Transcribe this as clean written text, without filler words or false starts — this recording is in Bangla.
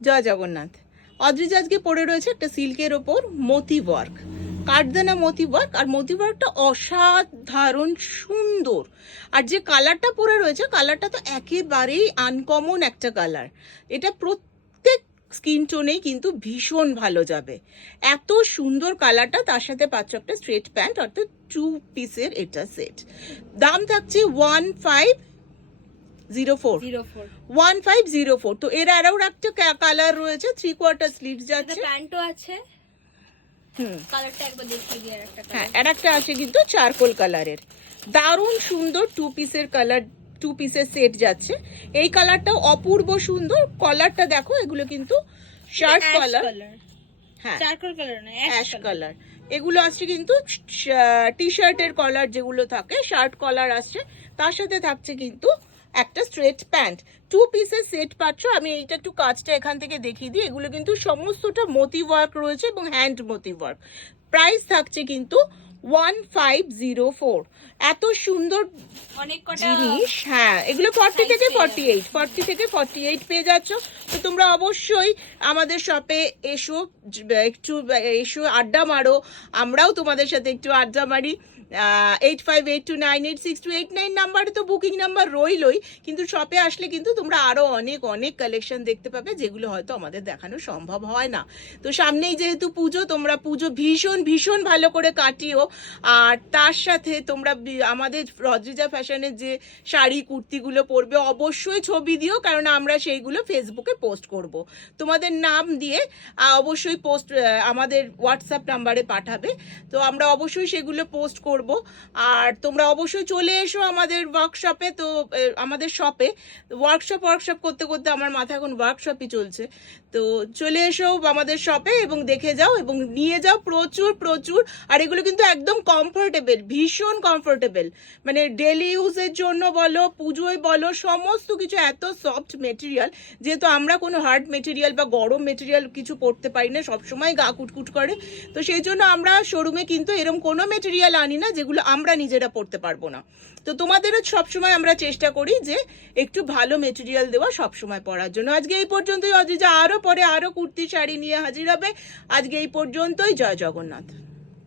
জয় জগন্নাথ। অদ্রিজা আজকে পরে রয়েছে একটা সিল্কের ওপর মতি ওয়ার্ক, কাঠদানা মতি ওয়ার্ক, আর মতি ওয়ার্কটা অসাধারণ সুন্দর। আর যে কালারটা পরে রয়েছে কালারটা তো একেবারেই আনকমন একটা কালার। এটা প্রত্যেক স্কিন টোনেই কিন্তু ভীষণ ভালো যাবে। এত সুন্দর কালারটা, তার সাথে পাচ্ছ একটা স্ট্রেট প্যান্ট, অর্থাৎ 2 পিসের এটা সেট। দাম থাকছে 1504। তো এর আরও একটা কালার রয়েছে, 3/4 স্লিভস যাচ্ছে, প্যান্টও আছে। কালারটা একবার দেখিয়ে দিই। হ্যাঁ, আর একটা আছে কিন্তু চারকোল কালারের, দারুণ সুন্দর 2 পিসের কালার, 2 পিসের সেট যাচ্ছে। এই কালারটাও অপূর্ব সুন্দর। কলারটা দেখো, এগুলো কিন্তু শার্ট কলার, হ্যাঁ চারকোল কালার না, অ্যাশ কালার। এগুলো আসছে কিন্তু টি শার্টের কলার যেগুলো থাকে, শার্ট কলার আসছে, তার সাথে থাকছে কিন্তু একটা স্ট্রেট প্যান্ট। 2 পিসের সেট পাচ্ছ। আমি এইটা একটু কাজটা এখান থেকে দেখিয়ে দিই। এগুলো কিন্তু সমস্তটা মতি ওয়ার্ক রয়েছে এবং হ্যান্ড মতি ওয়ার্ক। প্রাইস থাকছে কিন্তু 1504। এত সুন্দর অনেক কটা জিনিস, হ্যাঁ এগুলো 40 থেকে 48 পেয়ে যাচ্ছ। তো তোমরা অবশ্যই আমাদের শপে এসো, একটু এসো, আড্ডা মারো, আমরাও তোমাদের সাথে একটু আড্ডা মারি। 8582986289 নাম্বারে তো বুকিং নাম্বার রইলই, কিন্তু শপে আসলে কিন্তু তোমরা আরো অনেক অনেক কালেকশন দেখতে পাবে, যেগুলো হয়তো আমাদের দেখানো সম্ভব হয় না। তো সামনেই যেহেতু পুজো, তোমরা পুজো ভীষণ ভীষণ ভালো করে কাটিও। আর তার সাথে তোমরা আমাদের অদ্রিজা ফ্যাশনের যে শাড়ি কুর্তিগুলো পরবে অবশ্যই ছবি দিও, কারণ আমরা সেইগুলো ফেসবুকে পোস্ট করব। তোমাদের নাম দিয়ে অবশ্যই পোস্ট আমাদের হোয়াটসঅ্যাপ নাম্বারে পাঠাবে, তো আমরা অবশ্যই সেগুলো পোস্ট করব। আর তোমরা অবশ্যই চলে এসো আমাদের ওয়ার্কশপে। তো আমাদের শপে ওয়ার্কশপ করতে করতে আমার মাথায় এখন ওয়ার্কশপই চলছে। তো চলে এসো আমাদের শপে এবং দেখে যাও এবং নিয়ে যাও প্রচুর প্রচুর। আর এগুলো কিন্তু একদম কমফোর্টেবল, ভীষণ কমফোর্টেবল, মানে ডেলি ইউজের জন্য বলো, পুজোয় বলো, সমস্ত কিছু এত সফট মেটেরিয়াল। যেহেতু আমরা কোনো হার্ড মেটেরিয়াল বা গরম মেটেরিয়াল কিছু পরতে পারি না, সবসময় গা কুটকুট করে, তো সেই জন্য আমরা শোরুমে কিন্তু এরকম কোনো মেটেরিয়াল আনি না যেগুলো আমরা নিজেরা পরতে পারবো না। তো তোমাদেরও সবসময় আমরা চেষ্টা করি যে একটু ভালো মেটেরিয়াল দেওয়া সবসময় পরার জন্য। আজকে এই পর্যন্তই। অদ্রিজা আরো পরে আরো কুর্তি শাড়ি নিয়ে হাজির হবে। আজকে এই পর্যন্তই। জয় জগন্নাথ।